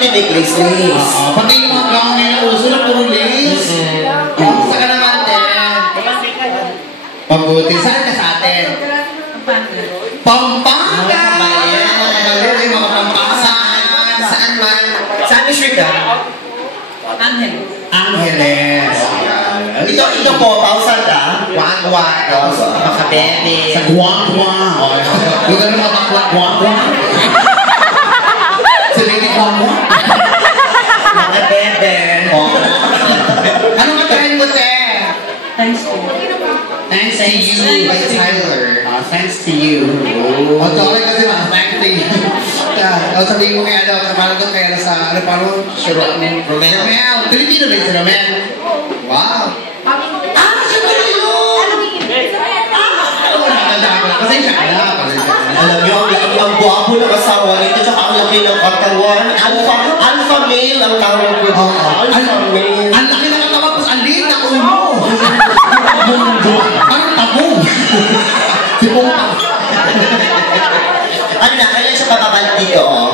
din may lace. Pati yung mga gown ngayon, uso na puro lace. Kamusta ka naman, Ten? Mabuti. Saan ka sa atin? Pampanga! Magaling yung mga Pampanga. Saan man? Saan ni Shrika? Angeles. Ito po, pausan ka? Guang-guang. Makabebe. Sa guang-guang. Lugar ng mga bakla, guang-guang. Sa lady guang-guang. Makabebe. Ano nga try mo, Te? Thanks to You by Tyler. Thanks to you. O, sorry kasi thanks to you. Sabihin mo kaya daw, parang doon kaya sa, ano parang, Romel. Pilipino rin si Romel. Wow. Siya ba yun? Pasensya ka na. Alam niyo, ang guwapo ng asawa nito, tsaka ang laki ng katawan. Alpha male ang tawag ko. Alpha male. Ang laki ng katawan, tapos ang liit ng ulo. Mundo. Parang tabong. Si Pumpa. Ano na, kailan siya papabalik dito, oh?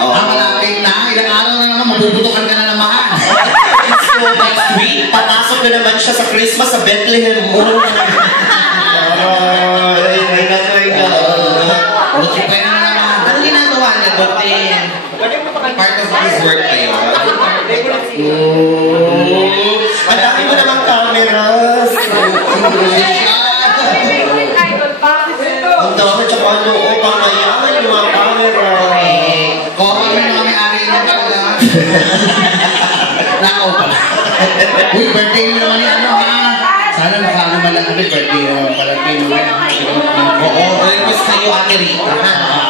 Ang malapit na, ilang araw na naman, mabubutukan ka na naman. So, next week, papasok na naman siya sa Christmas sa Bethlehem mo. Ay, na. Utsipay na naman. Anong ginagawa niya, Goten? Part of his work kayo. Ang dami mo namang cameras. Ang dami, tsaka ano, pamayaman yung mga camera. Kami na kami ari niya talaga. Nakaw pala. Uy, birthday mo naman yan, ano ha? Sana makakaman lang kami, birthday naman pala. Oo, request kayo, Ate Rita.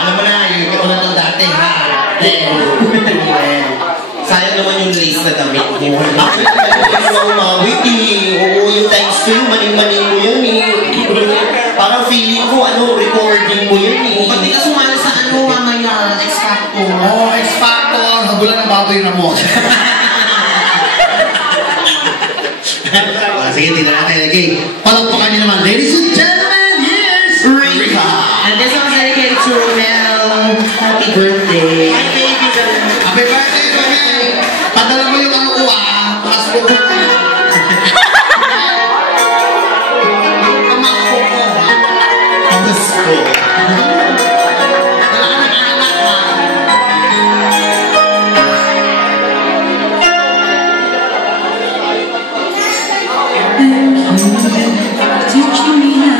Alam mo na, yung ito na itong dati, ha? Sayang naman yung lace na damit mo. Actually, talaga yung umawit eh. Oo, yung thanks to you, maning-maning mo yan eh. Parang feeling ko, recording mo yan eh. Ba't di ka sumali sa mamaya, X-Factor? Oo, X-Factor. Habulan ng baboy na mo. Sige, tingnan natin. Okay. Palagpakan niyo naman. Ladies and gentlemen, here's Rika. And this one's dedicated to Romel. Happy birthday. Hi, baby. Happy birthday, Romel. Padala mo yung ano ko, Mas ko. Teach me now.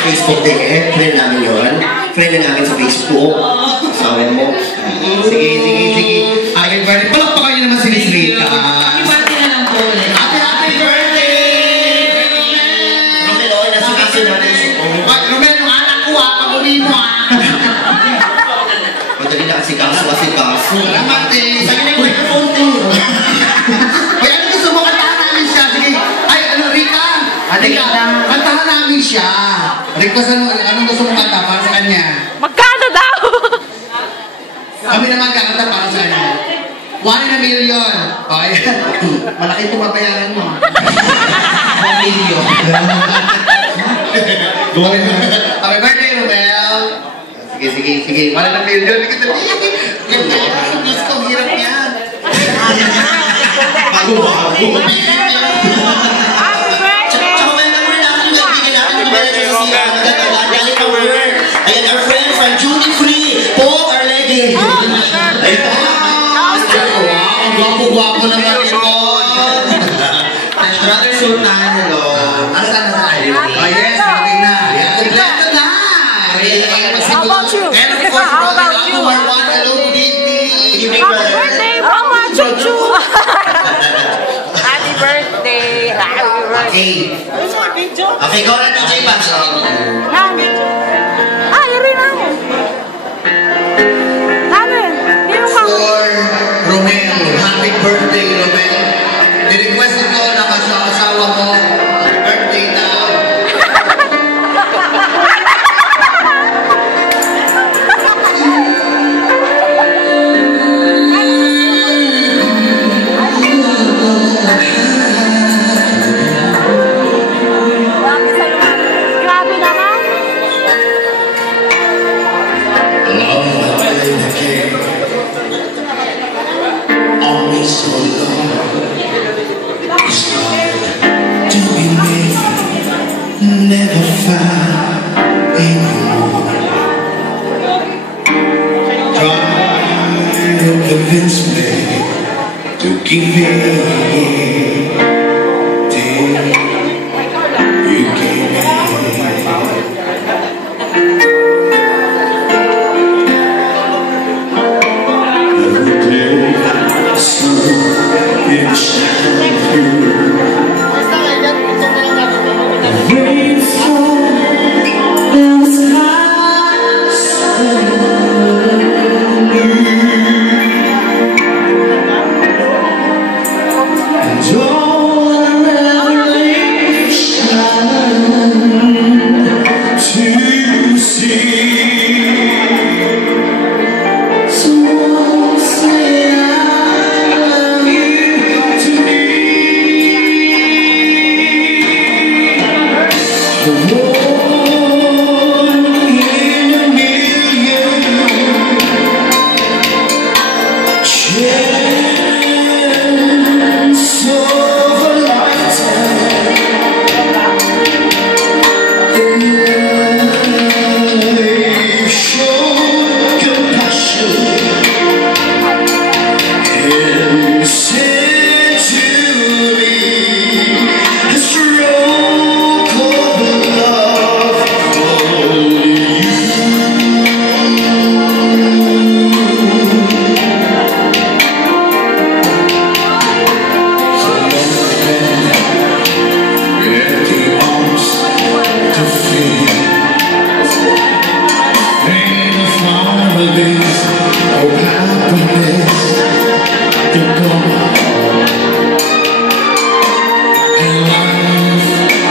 Facebook din eh. Friend namin yun. Friend na namin sa Facebook. Asawa mo. Sige. Happy birthday. Palakpakan niyo naman si Miss Rita. Happy birthday na lang po ulit. Happy birthday! Romel, okay, nasikaso natin siya. Romel, yung anak ko pag-uli mo Madali na kasi kaso. Salamat eh. Sabi na yung microphone din. Ay, ano gusto mo? Kantahan namin siya. Sige. Ay, ano, Rika? Rika, kantahan namin siya. Rika, anong gusto mo kanta para sa kanya? Magkano daw? Kami naman kakanta para sa kanya. 1 in a million. Okay. Malaki itong mabayaran mo. 1 million. Happy birthday, Romel. Sige. 1 in a million. Gusto, hirap yan. Bago. Ayan, our friend from Duty Free, Paul Arlegui. Ayan. Ang gwapo-gwapo naman ito. Brother Sultan, hello. Asan na tayo? Oh yes, okay na. Kompleto na. How about you? And of course, How brother about you? Marwan, hello, good evening. Good evening, Happy brother. birthday, Mama Chuchu! Happy birthday! Happy birthday! Okay, go na DJ Bash. Yari na ako. Namin, hindi mo ka. For Romel, happy birthday, Romel. Ni-request ito na asawa mo. Happy birthday daw. Grabe naman. Always so long. It's hard to believe, never found anymore. Try to convince me to give in. You gave me.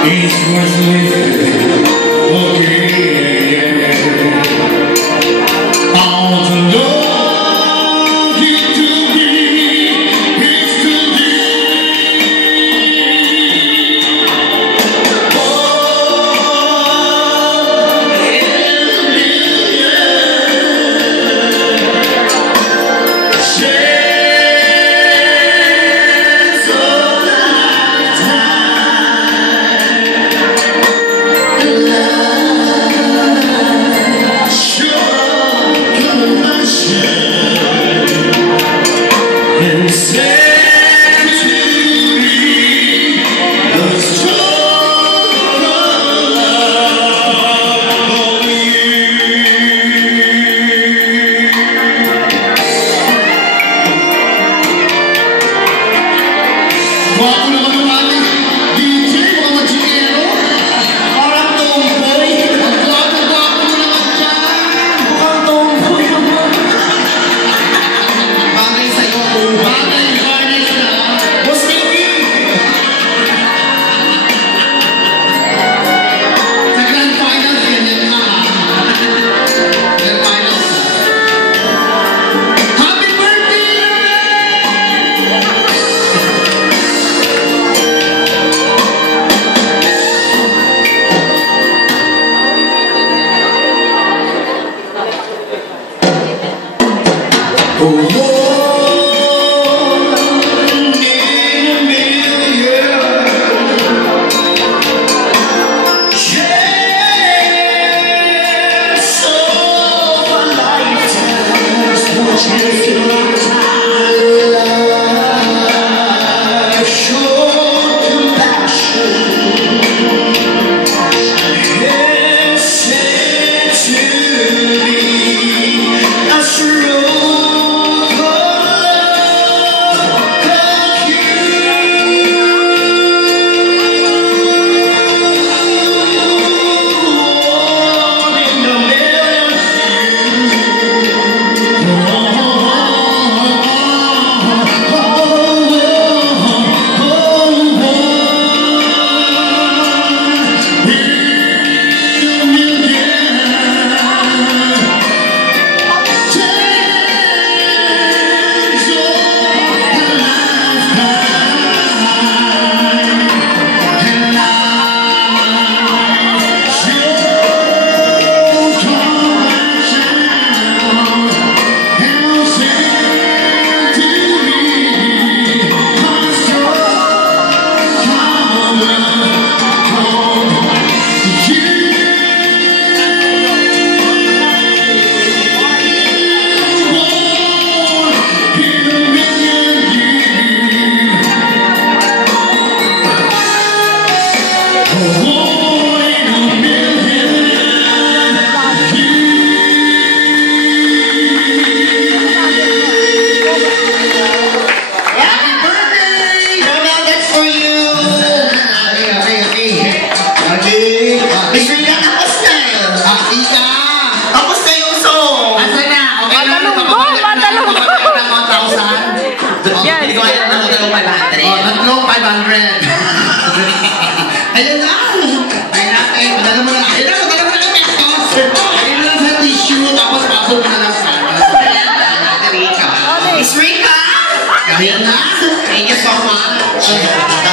It's worth living. Okay. All the love you do me is to be. Oh, and said to me, the strong love of you. Guwapo naman ang ating DJ, mga machikero. Parang tomboy. Ang guwapo mo naman dyan. Mukhang tomboy. Bagay sa'yo, Bagay, garnish na. Boss Nicky. sa Grand Finals, ganyan na. Grand Finals. Happy birthday, Ronald, that's for you. Okay. Miss Rina, tapos na. Ika! Tapos na yung song. Asa na? Okay lang. Matalungkot, matalungkot. Makapagpapit ng 1,000. Yes. Tatlong 500. Ayun na! Ayun na, dala mo na. Ayun na, dala mo na ng pesos. Ayun na lang sa tissue, tapos pasok na lang sa Miss Rina. Ayun na. Thank you so much.